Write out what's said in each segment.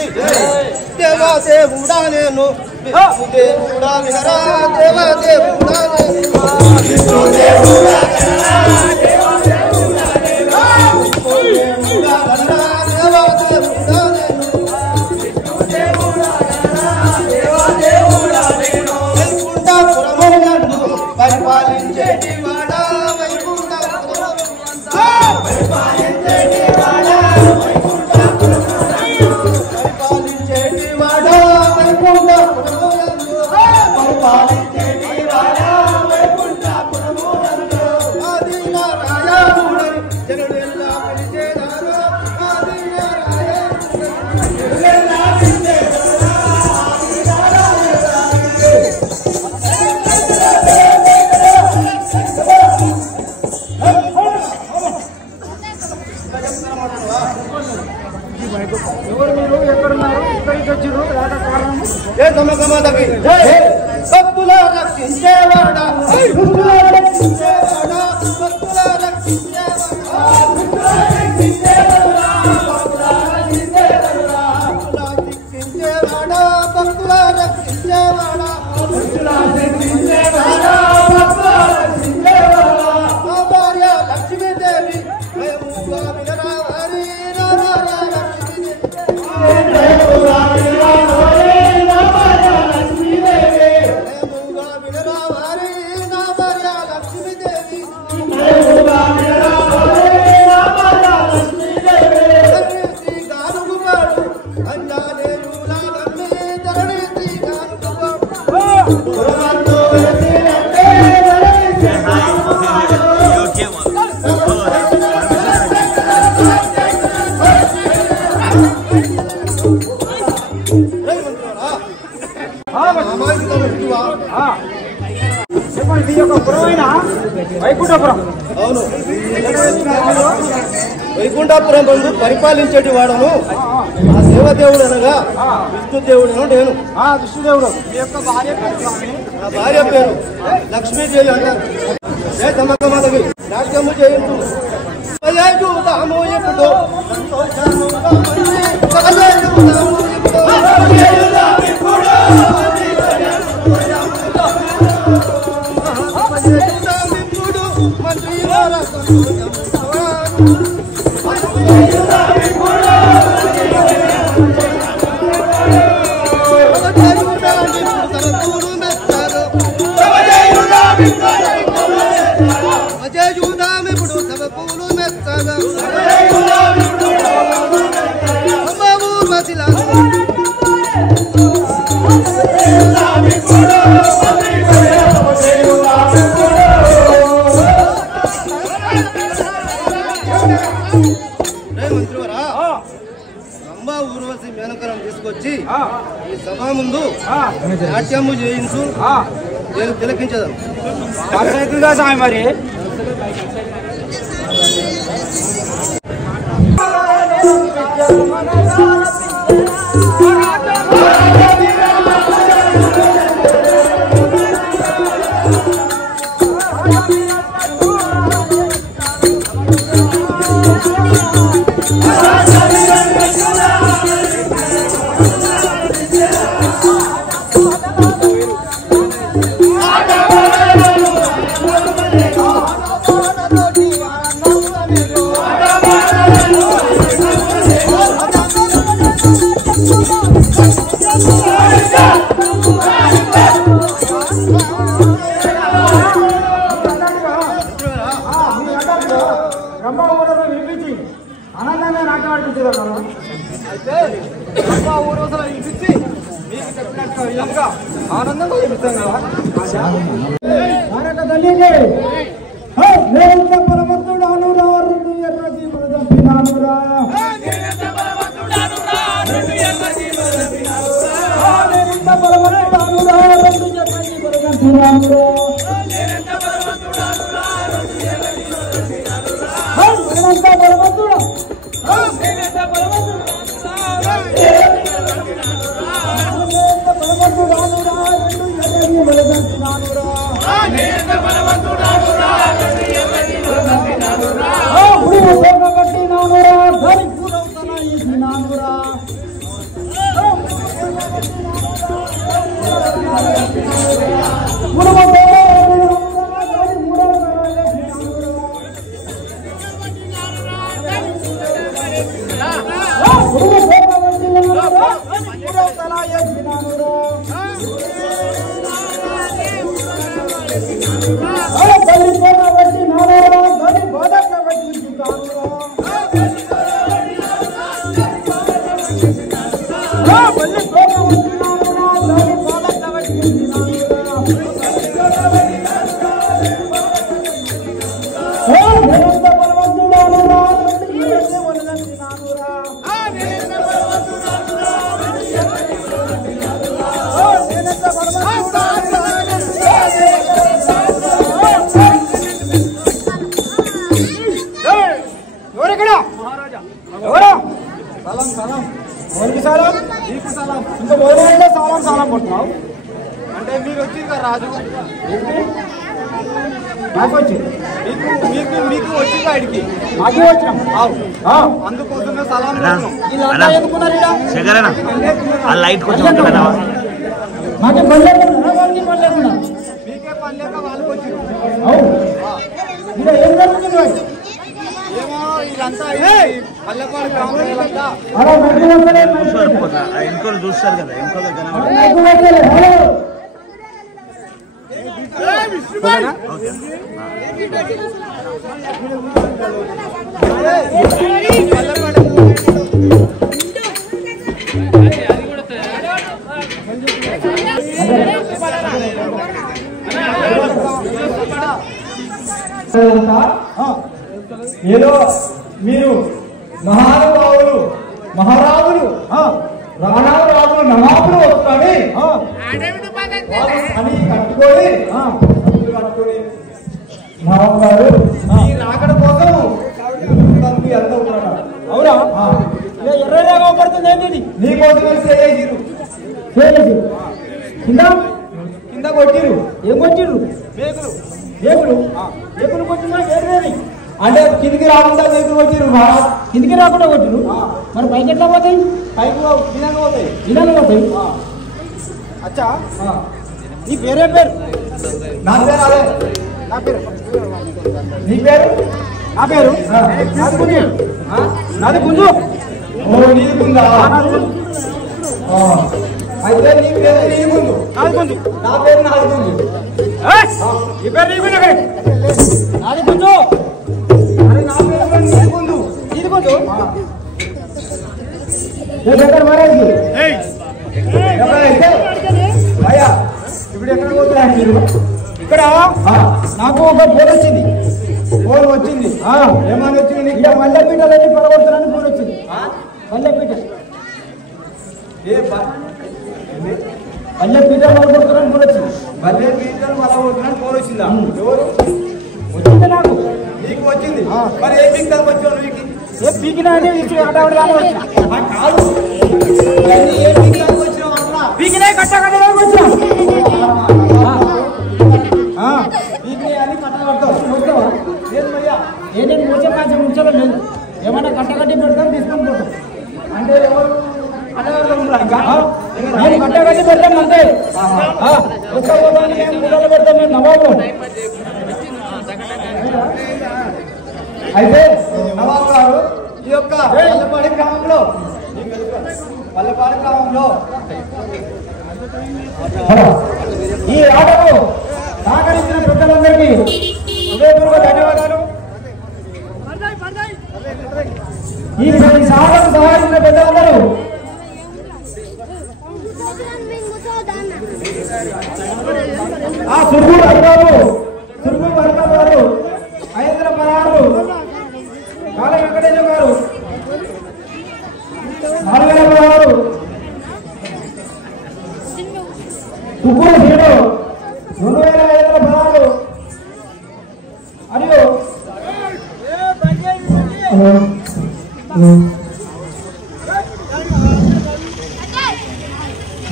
देवा देवुड़ा नेनु देवुड़ा विहरा देवा देवुड़ा नेनु देवुड़ा देवा देवुड़ा देवा देवुड़ा देवा देवुड़ा नेनु देवुड़ा देवा देवुड़ा नेनु వైకుంఠ పురమునందు పరిపాలించేటి వాడా వైకుంఠ పరిపాలించేటి వాడా భక్తుల రక్షించేవాడా భక్తుల రక్షించేవాడా భక్తుల రక్షించేవాడా భక్తుల రక్షించేవాడా మా భార్య లక్ష్మీదేవి మేముగా వినరావారి అవును వైకుంఠపురం నందు పరిపాలించేటి వాడను ఆ దేవదేవుడు అనగా విష్ణుదేవుడు నేను విష్ణుదేవుడు నా భార్య పేరు లక్ష్మీదేవి అంటారు. సమకమాదవి నాట్యము చేయించు చూద్దాము ఎప్పుడు తీసుకొచ్చి ఈ సభ ముందు నాట్యము చేయించు నేను తిలకించదాను మరి ఆనందంగా నాట్యం ఆడిపించారు. అయితే ఊరు వినిపించి మీకు చెప్పినట్టు ఆనందంగా చూపిస్తాం కదా. నేనంత బలవంతుడానురా రెండు ఎర్ర జీవులు చంపినానురా నేనంత బలవంతుడానురా రెండు ఎర్ర జీవులు చంపినానురా నేనంత బలవంతుడానురా రెండు ఎర్ర జీవులు చంపినానురా నేనంత బలవంతుడానురా రెండు ఎర్ర జీవులు చంపినానురా నేనంత బలవంతుడా నేనంత బలవంతుడా బలవంతుడానురా రెండు ఎర్ర జీవులు చంపినానురా నేనంత బలవంతుడానురా రెండు ఎర్ర జీవులు చంపినానురా గురువు బొమ్మగట్టి నానురా ధరి పూరవుతన ఈసి నానురా గురువు అంటే మీరు వచ్చి రాజు నాకు వచ్చి మీకు వచ్చి ఇడికి మాకు వచ్చినాం అందుకోసమే సలాం లైట్ మాకే మీకే పల్లెక వాళ్ళకి వచ్చి ఏం జరుగుతుంది ఏమో ఇదంతా పల్లెపాడు గ్రామంలో ఎన్నికలు చూస్తారు కదా ఎన్నికల ఏదో మీరు మహానుభావులు మహారాజులు రాణారాజులు నవాబులు వస్తారని అని కట్టుకొని నవాబు గారు ఈ రాకడ కోసం ఎంత ఉన్నాడు అవునా ఎర్రగా పడుతుంది ఏంటి నీకోసం చేయరు కింద కింద కొట్టిరు ఏం కొట్టిరు మేకులు మేకులు మేకులు కొట్టినా వేరేది అంటే కిందికి రాకుండా మేకులు కొట్టిరు కిందికి రాకుండా కొట్టిరు మరి పైకి ఎట్లా పోతాయి పైకి విధంగా పోతాయి విధంగా పోతాయి అచ్చా నీ పేరే పేరు నా పేరు అదే నా పేరు నీ పేరు నా పేరు నాది గుంజు నాది గుంజు ఓ నీది గుందా అయితే నీ పేరు నీ గుంజు నాది గుంజు నా పేరు నాది గుంజు ఈ పేరు నీ గుంజు నాది గుంజు అరే నా పేరు నీది గుంజు నీది గుంజు ఇప్పుడు ఎక్కడ పోతున్నారు మీరు ఇక్కడ నాకు ఒక ఫోన్ వచ్చింది ఏమని వచ్చింది ఇక్కడ మల్లెపీటలన్నీ పడగొడుతున్నాను ఫోన్ వచ్చింది మల్లెపీట మల్లెపీటలు పడగొడుతున్నాను ఫోన్ వచ్చింది మల్లెపీటలు పడగొడుతున్నాను ఫోన్ వచ్చిందా ఎవరు వచ్చింది నాకు నీకు వచ్చింది మరి ఏ పీకిదానికి వచ్చావు నీకు ఏ పీకినా అంటే కట్టబడి వచ్చిన కాదు ఏ పీకిదానికి వచ్చినావు అన్నా పీకినా కట్టడానికి వచ్చినా పీకినా అని కట్టబడతావు వచ్చావా లేదు మయ్యా నేను మోసే కాల్చి ముంచలో లేదు ఏమన్నా కట్టగట్టి పెడతాను తీసుకొని పోతాం అంటే ఎవరు నేను కట్టగట్టి పెడతాం అంతే వస్తా పోతానికి ఏం మూలలో పెడతాం మేము నవాబు అయితే నవాబు గారు ఈ యొక్క పల్లెపాడి గ్రామంలో ఈ ఆటకు సహకరించిన పెద్దలందరికీ హృదయపూర్వక ధన్యవాదాలు. ఈ సహకరించిన పెద్దలందరూ సుర్గూరు హరిబాబు సుర్గూరు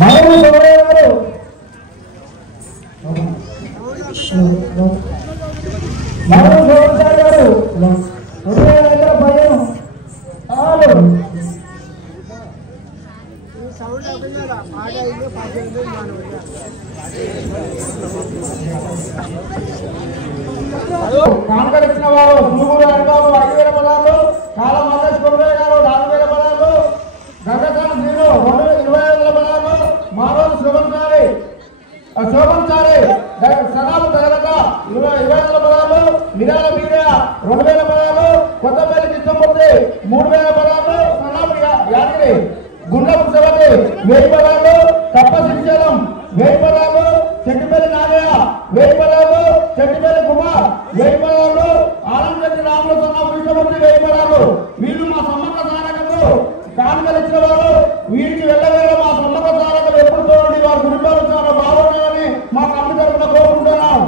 మరొక సోదరుడు గారు మరొక సోదరుడు గారు 25 ఎకరాల పైన కాంకరించిన వారు సులుగురు అనుభవం 5,000 పదాలు, చాలా మల్లేష్ కొమ్మయ్య గారు 4,000 పదాలు, గంగసాని శ్రీను 2,25 పదాలు, మారోజు శోభన్ చారి సనాలు తగలక 20,000 పదాలు, మిరాల బీర్య 2,000 పదాలు, కొత్తపల్లి కృష్ణమూర్తి 3,000 పదాలు, సనాలు యాదగిరి గుండపు శివతి 1000 పదాలు, కప్ప శ్రీశైలం 1000 పదాలు, చెట్టిపల్లి నాగయ్య 1000 పదాలు, చెట్టిపల్లి కుమార్ 1000 పదాలు, ఆనందరెడ్డి రాముల సన్నా కృష్ణమూర్తి 1000 పదాలు. వీళ్ళు మా సమ్మక్క సారకకు కానుకలు ఇచ్చిన వారు. వీరికి వెళ్ళవేళ మా సమ్మక్క సారకలు ఎప్పుడు చూడండి వారి కుటుంబాలు చాలా బాగున్నాయని మా కమిటీ తరఫున కోరుకుంటున్నాం.